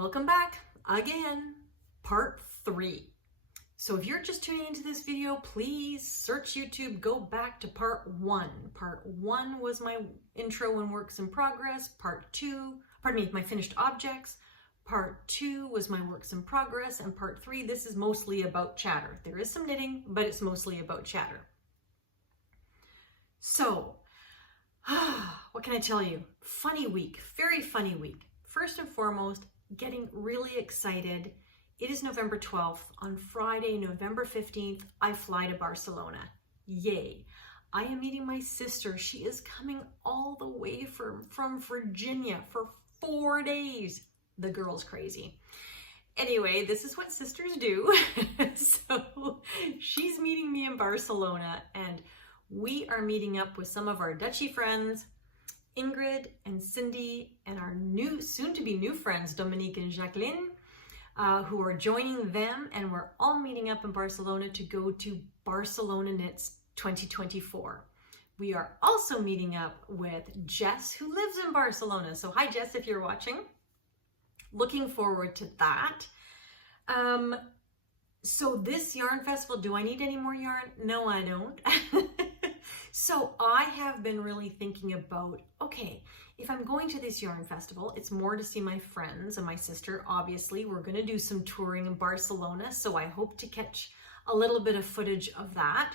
Welcome back again, part 3. So if you're just tuning into this video, please search YouTube, go back to part 1. Part 1 was my intro and works in progress. Part 2, my finished objects. Part 2 was my works in progress, and part 3, this is mostly about chatter. There is some knitting, but it's mostly about chatter. So, what can I tell you? Funny week, very funny week. First and foremost, getting really excited. It is November 12th. On Friday, November 15th, I fly to Barcelona. Yay. I am meeting my sister. She is coming all the way from Virginia for 4 days. The girl's crazy. Anyway, this is what sisters do. So she's meeting me in Barcelona, and we are meeting up with some of our Dutchy friends, Ingrid and Cindy, and our soon-to-be new friends, Dominique and Jacqueline, who are joining them, and we're all meeting up in Barcelona to go to Barcelona Knits 2024. We are also meeting up with Jess, who lives in Barcelona. So hi, Jess, if you're watching. Looking forward to that. So this yarn festival, do I need any more yarn? No, I don't. So I have been really thinking about, okay, if I'm going to this yarn festival, it's more to see my friends and my sister. Obviously, we're going to do some touring in Barcelona, so I hope to catch a little bit of footage of that.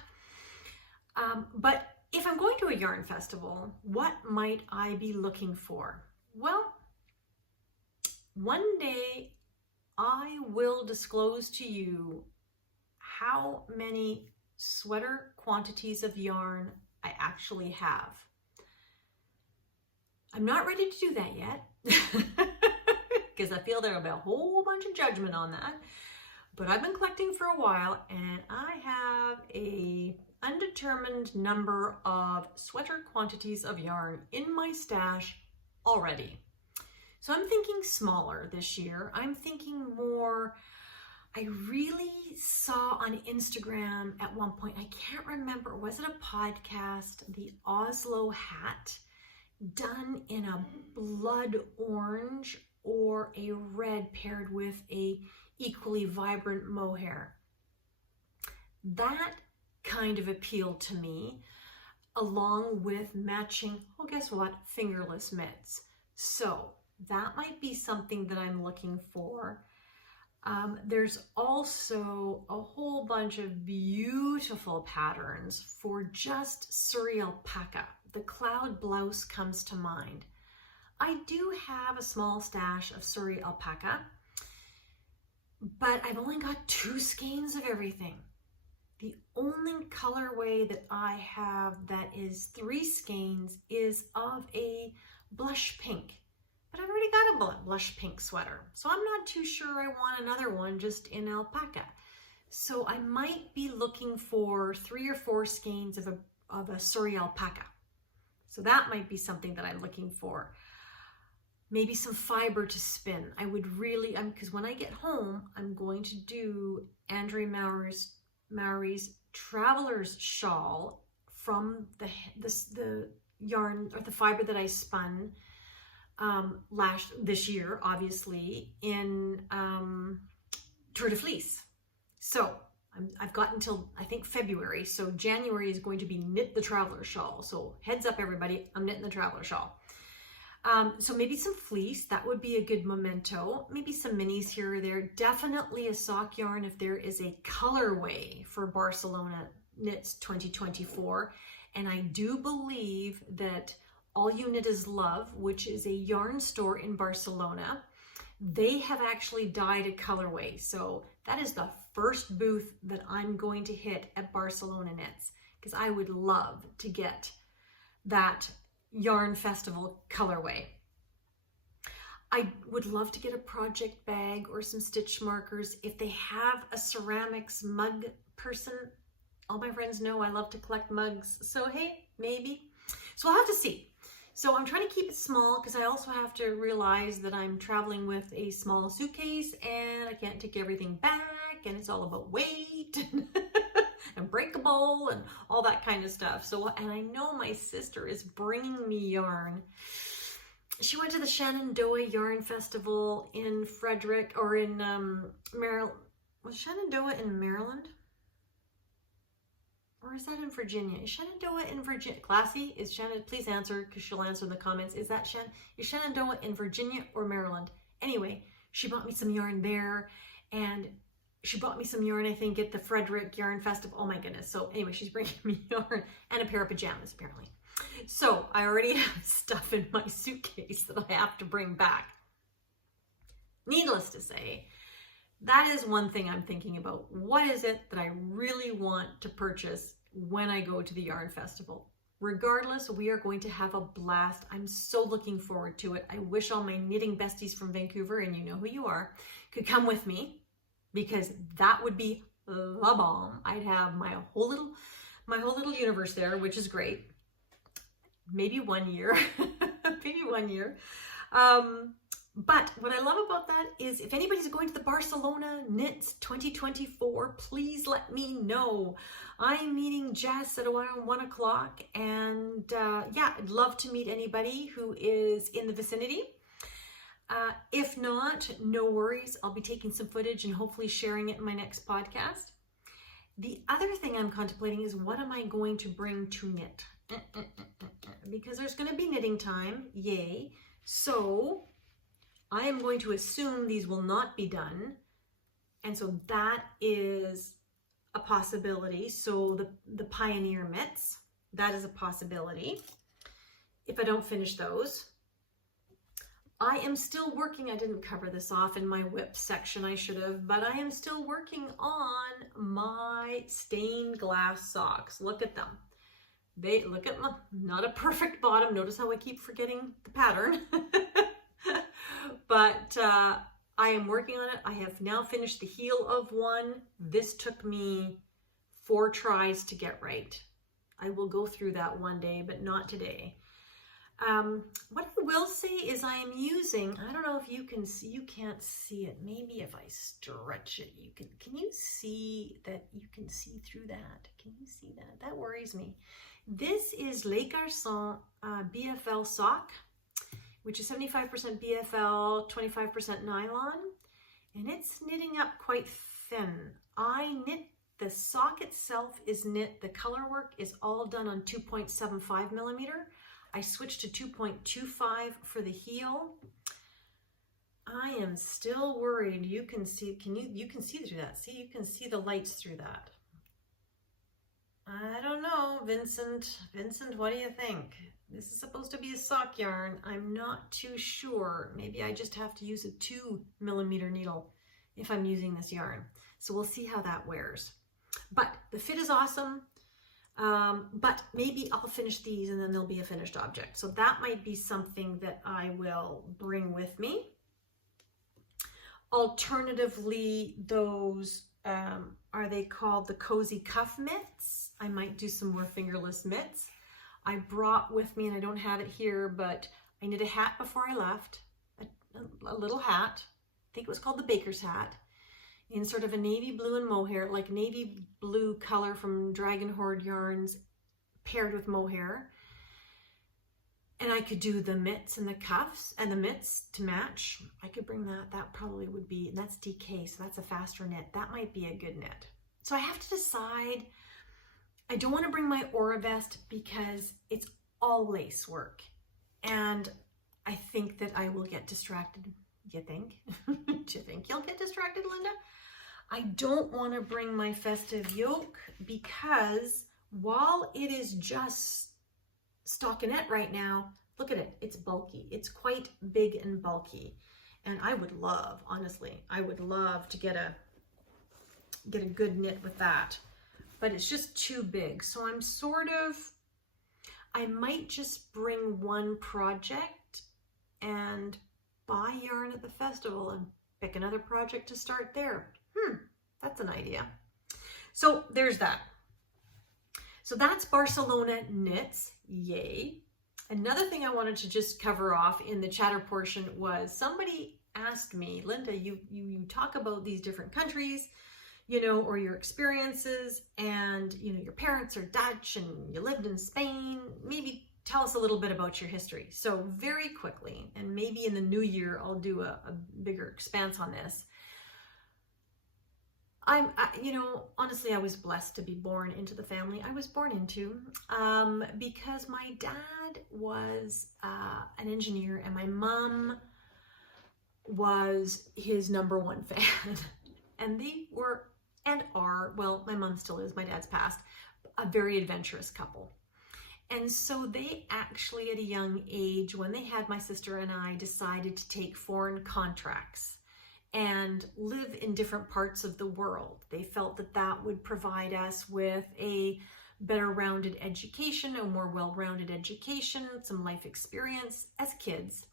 But if I'm going to a yarn festival, what might I be looking for? Well, one day I will disclose to you how many sweater quantities of yarn I actually have. I'm not ready to do that yet because I feel there'll be a whole bunch of judgment on that. But I've been collecting for a while, and I have a undetermined number of sweater quantities of yarn in my stash already. So I'm thinking smaller this year. I'm thinking more. I really saw on Instagram at one point, I can't remember, was it a podcast, the Oslo hat done in a blood orange or a red paired with a equally vibrant mohair. That kind of appealed to me, along with matching, oh, guess what, fingerless mitts. So that might be something that I'm looking for. There's also a whole bunch of beautiful patterns for just Surrey alpaca. The cloud blouse comes to mind. I do have a small stash of Surrey alpaca, but I've only got 2 skeins of everything. The only colorway that I have that is 3 skeins is of a blush pink. But I've already got a blush pink sweater, so I'm not too sure I want another one just in alpaca. So I might be looking for 3 or 4 skeins of a Surrey alpaca. So that might be something that I'm looking for. Maybe some fiber to spin. I would really, because when I get home, I'm going to do Andre Maury's Traveler's Shawl from the yarn or the fiber that I spun this year, obviously, in Tour de Fleece. So I've got until, I think, February. So January is going to be knit the Traveler Shawl. So heads up, everybody, I'm knitting the Traveler Shawl. So maybe some fleece, that would be a good memento. Maybe some minis here or there. Definitely a sock yarn if there is a colorway for Barcelona Knits 2024. And I do believe that All You Knit Is Love, which is a yarn store in Barcelona, they have actually dyed a colorway. So that is the first booth that I'm going to hit at Barcelona Knits, because I would love to get that yarn festival colorway. I would love to get a project bag or some stitch markers. If they have a ceramics mug person, all my friends know I love to collect mugs. So hey, maybe. So I'll have to see. So I'm trying to keep it small because I also have to realize that I'm traveling with a small suitcase and I can't take everything back, and it's all about weight and breakable and all that kind of stuff. So, and I know my sister is bringing me yarn she went to the Shenandoah Yarn Festival in Frederick, or in Maryland. Was Shenandoah in Maryland? Or is that in Virginia? Is Shenandoah in Virginia? Classy, is Shannon, please answer, because she'll answer in the comments. Is Shenandoah in Virginia or Maryland? Anyway, she bought me some yarn there, and she bought me some yarn, I think, at the Frederick Yarn Festival. Oh my goodness. So anyway, she's bringing me yarn and a pair of pajamas, apparently. So I already have stuff in my suitcase that I have to bring back. Needless to say, that is one thing I'm thinking about. What is it that I really want to purchase when I go to the Yarn Festival? Regardless, we are going to have a blast. I'm so looking forward to it. I wish all my knitting besties from Vancouver, and you know who you are, could come with me, because that would be the bomb. I'd have my whole little universe there, which is great. Maybe 1 year, maybe 1 year. But what I love about that is, if anybody's going to the Barcelona Knits 2024, please let me know. I'm meeting Jess at around 1 o'clock, and yeah, I'd love to meet anybody who is in the vicinity. If not, no worries. I'll be taking some footage and hopefully sharing it in my next podcast. The other thing I'm contemplating is, what am I going to bring to knit? Because there's going to be knitting time, yay. So I am going to assume these will not be done. And so that is a possibility. So the Pioneer mitts, that is a possibility. If I don't finish those. I am still working, I didn't cover this off in my whip section, I should have, but I am still working on my stained glass socks. Look at them. Look at them, not a perfect bottom. Notice how I keep forgetting the pattern. But I am working on it. I have now finished the heel of one. This took me 4 tries to get right. I will go through that one day, but not today. What I will say is, I am using, I don't know if you can see, you can't see it. Maybe if I stretch it, you can you see that? You can see through that. Can you see that? That worries me. This is Les Garçons BFL sock, which is 75% BFL, 25% nylon, and it's knitting up quite thin. I knit, the sock itself is knit, the color work is all done on 2.75 millimeter. I switched to 2.25 for the heel. I am still worried. You can see, you can see through that. See, you can see the lights through that. I don't know, Vincent, what do you think? This is supposed to be a sock yarn. I'm not too sure. Maybe I just have to use a 2 millimeter needle if I'm using this yarn. So we'll see how that wears. But the fit is awesome. But maybe I'll finish these and then they'll be a finished object. So that might be something that I will bring with me. Alternatively, those, are they called the cozy cuff mitts? I might do some more fingerless mitts. I brought with me, and I don't have it here, but I knit a hat before I left, a little hat. I think it was called the baker's hat, in sort of a navy blue and mohair, like navy blue color from Dragon Horde yarns paired with mohair. And I could do the mitts and the cuffs and the mitts to match. I could bring that. That probably would be, and that's DK, so that's a faster knit. That might be a good knit. So I have to decide. I don't want to bring my Aura vest because it's all lace work. And I think that I will get distracted. You think? Do you think you'll get distracted, Linda? I don't want to bring my festive yoke because while it is just stockinette right now, look at it. It's bulky. It's quite big and bulky. And I would love, honestly, I would love to get a good knit with that. But it's just too big. So I'm sort of, I might just bring one project and buy yarn at the festival and pick another project to start there. That's an idea. So there's that. So that's Barcelona Knits, yay. Another thing I wanted to just cover off in the chatter portion was somebody asked me, Linda, you talk about these different countries, you know, or your experiences, and, you know, your parents are Dutch and you lived in Spain. Maybe tell us a little bit about your history. So very quickly, and maybe in the new year I'll do a bigger expanse on this. You know, honestly, I was blessed to be born into the family I was born into, because my dad was an engineer and my mom was his #1 fan. And they were and are, well, my mom still is, my dad's passed, a very adventurous couple. And so they actually, at a young age, when they had my sister and I, decided to take foreign contracts and live in different parts of the world. They felt that that would provide us with a better rounded education, a more well-rounded education, some life experience as kids.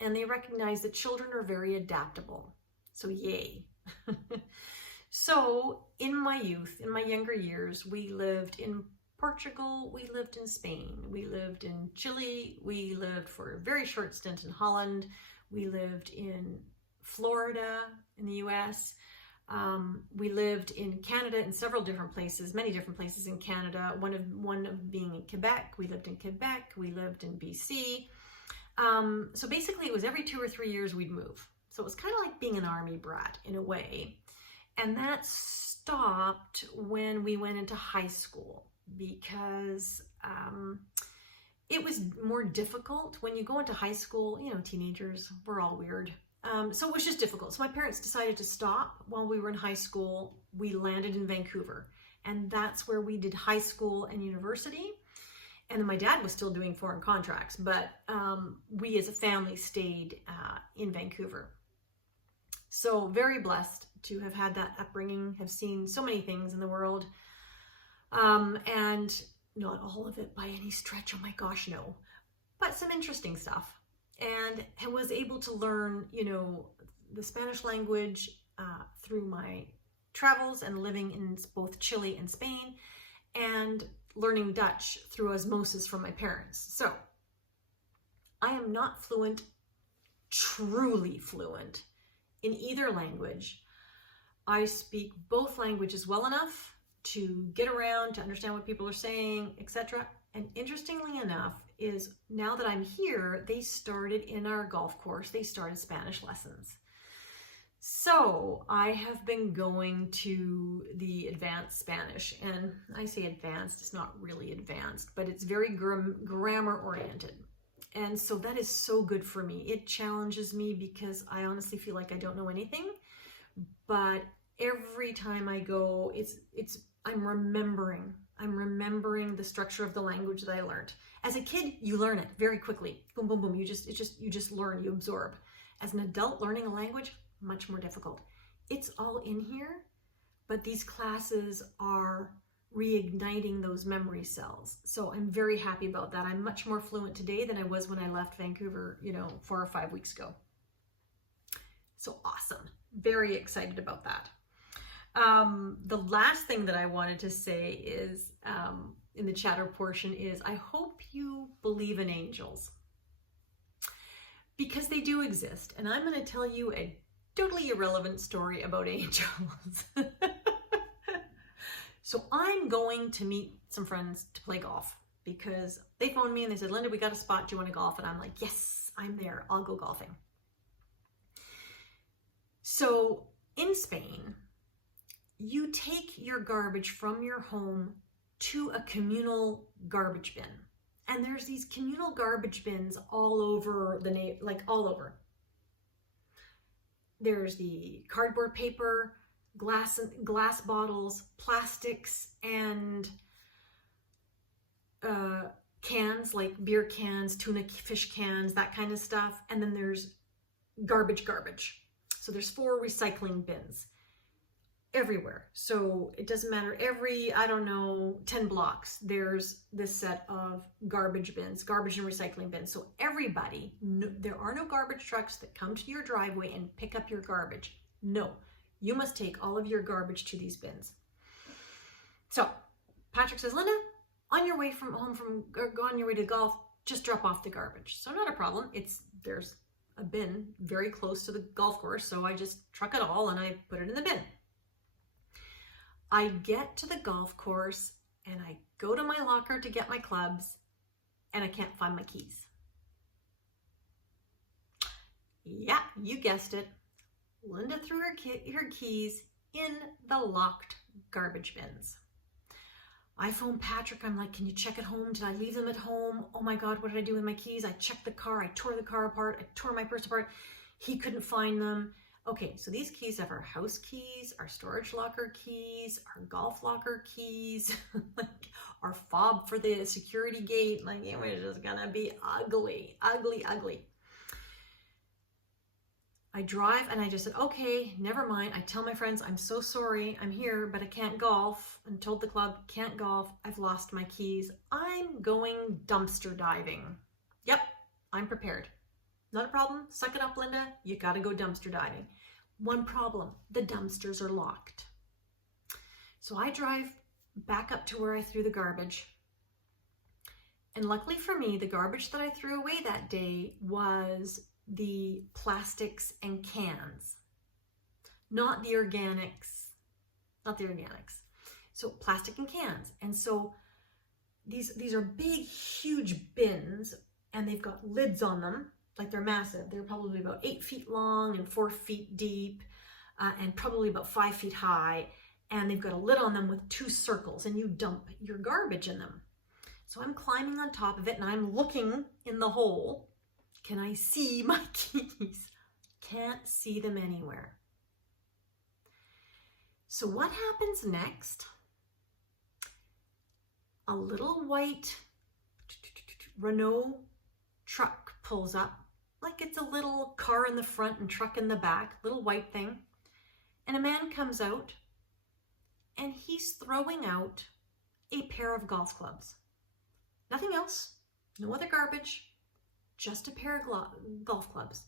And they recognize that children are very adaptable. So yay. So in my youth, in my younger years, we lived in Portugal, we lived in Spain, we lived in Chile, we lived for a very short stint in Holland, we lived in Florida in the US, we lived in Canada in several different places, many different places in Canada, one of being in Quebec. We lived in Quebec, we lived in BC. So basically it was every 2 or 3 years we'd move. So it was kind of like being an army brat in a way. And that stopped when we went into high school, because it was more difficult when you go into high school. You know, teenagers, we're all weird. So it was just difficult. So my parents decided to stop while we were in high school. We landed in Vancouver, and that's where we did high school and university. And then my dad was still doing foreign contracts, but we as a family stayed in Vancouver. So very blessed to have had that upbringing, have seen so many things in the world. And not all of it by any stretch, oh my gosh, no. But some interesting stuff. And I was able to learn, you know, the Spanish language through my travels and living in both Chile and Spain, and learning Dutch through osmosis from my parents. So I am not fluent, truly fluent, in either language. I speak both languages well enough to get around, to understand what people are saying, etc. And interestingly enough, is now that I'm here, they started in our golf course, they started Spanish lessons. So I have been going to the advanced Spanish, and I say advanced, it's not really advanced, but it's very grammar oriented. And so that is so good for me. It challenges me because I honestly feel like I don't know anything, but every time I go, I'm remembering the structure of the language that I learned. As a kid, you learn it very quickly. Boom, boom, boom. You just learn, you absorb. As an adult, learning a language, much more difficult. It's all in here, but these classes are reigniting those memory cells. So I'm very happy about that. I'm much more fluent today than I was when I left Vancouver, 4 or 5 weeks ago. So awesome. Very excited about that. The last thing that I wanted to say is, in the chatter portion, is I hope you believe in angels, because they do exist. And I'm going to tell you a totally irrelevant story about angels. So I'm going to meet some friends to play golf, because they phoned me and they said, Linda, we got a spot. Do you want to golf? And I'm like, yes, I'm there. I'll go golfing. So in Spain, you take your garbage from your home to a communal garbage bin. And there's these communal garbage bins all over all over. There's the cardboard paper, glass bottles, plastics, and cans, like beer cans, tuna fish cans, that kind of stuff. And then there's garbage. So there's 4 recycling bins everywhere. So it doesn't matter, every, 10 blocks, there's this set of garbage bins, garbage and recycling bins. So everybody, there are no garbage trucks that come to your driveway and pick up your garbage. No, you must take all of your garbage to these bins. So Patrick says, Linda, on your way on your way to golf, just drop off the garbage. So not a problem. There's a bin very close to the golf course. So I just truck it all and I put it in the bin. I get to the golf course and I go to my locker to get my clubs, and I can't find my keys. Yeah, you guessed it. Linda threw her keys in the locked garbage bins. I phoned Patrick. I'm like, can you check at home? Did I leave them at home? Oh my God, what did I do with my keys? I checked the car. I tore the car apart. I tore my purse apart. He couldn't find them. Okay, so these keys have our house keys, our storage locker keys, our golf locker keys, like our fob for the security gate. Like, it was just gonna be ugly, ugly, ugly. I drive and I just said, okay, never mind. I tell my friends, I'm so sorry. I'm here, but I can't golf. And told the club, can't golf. I've lost my keys. I'm going dumpster diving. Yep, I'm prepared. Not a problem. Suck it up, Linda. You got to go dumpster diving. One problem, the dumpsters are locked. So I drive back up to where I threw the garbage. And luckily for me, the garbage that I threw away that day was the plastics and cans, not the organics, So plastic and cans. And so these are big, huge bins, and they've got lids on them, like they're massive. They're probably about 8 feet long and 4 feet deep, and probably about 5 feet high. And they've got a lid on them with 2 circles, and you dump your garbage in them. So I'm climbing on top of it, and I'm looking in the hole. Can I see my keys? Can't see them anywhere. So what happens next? A little white Renault truck pulls up, like it's a little car in the front and truck in the back, little white thing. And a man comes out, and he's throwing out a pair of golf clubs. Nothing else, no other garbage. Just a pair of golf clubs.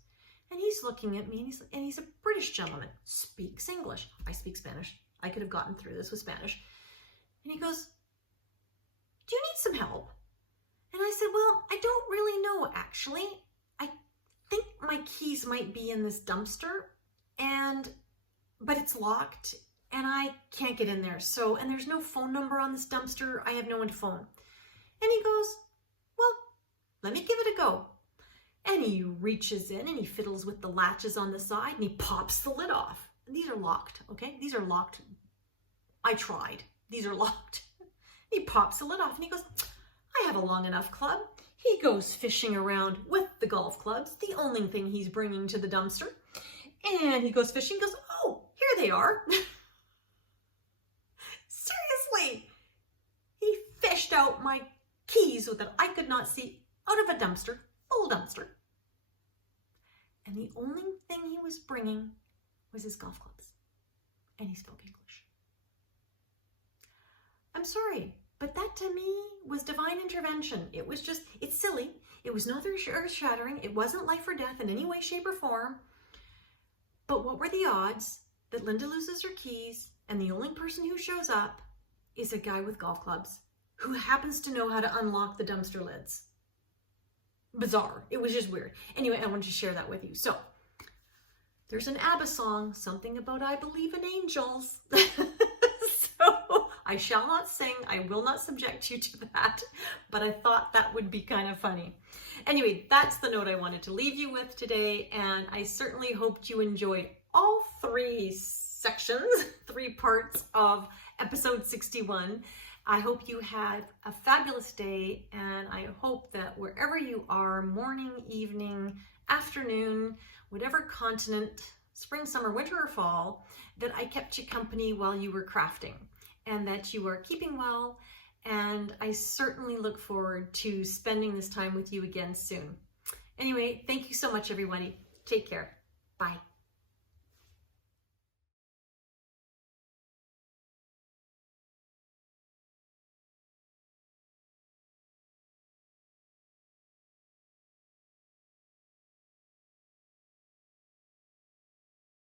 And he's looking at me, and he's a British gentleman, speaks English. I speak Spanish. I could have gotten through this with Spanish. And he goes, do you need some help? And I said, well, I don't really know, actually. I think my keys might be in this dumpster, but it's locked, and I can't get in there. And there's no phone number on this dumpster. I have no one to phone. And he goes, well, let me give it a go. And he reaches in and he fiddles with the latches on the side, and he pops the lid off. And these are locked, okay? These are locked. I tried. These are locked. He pops the lid off and he goes, I have a long enough club. He goes fishing around with the golf clubs, the only thing he's bringing to the dumpster. And he goes fishing, goes, oh, here they are. Seriously, he fished out my keys so that I could not see out of a dumpster, full dumpster. And the only thing he was bringing was his golf clubs. And he spoke English. I'm sorry, but that to me was divine intervention. It was just, it's silly. It was not earth-shattering. It wasn't life or death in any way, shape, or form. But what were the odds that Linda loses her keys and the only person who shows up is a guy with golf clubs who happens to know how to unlock the dumpster lids? Bizarre. It was just weird. Anyway, I wanted to share that with you. So there's an ABBA song, something about I believe in angels. So I shall not sing. I will not subject you to that, but I thought that would be kind of funny. Anyway, that's the note I wanted to leave you with today, and I certainly hoped you enjoyed all 3 sections, 3 parts of episode 61. I hope you had a fabulous day, and I hope that wherever you are, morning, evening, afternoon, whatever continent, spring, summer, winter, or fall, that I kept you company while you were crafting, and that you are keeping well, and I certainly look forward to spending this time with you again soon. Anyway, thank you so much, everybody. Take care. Bye.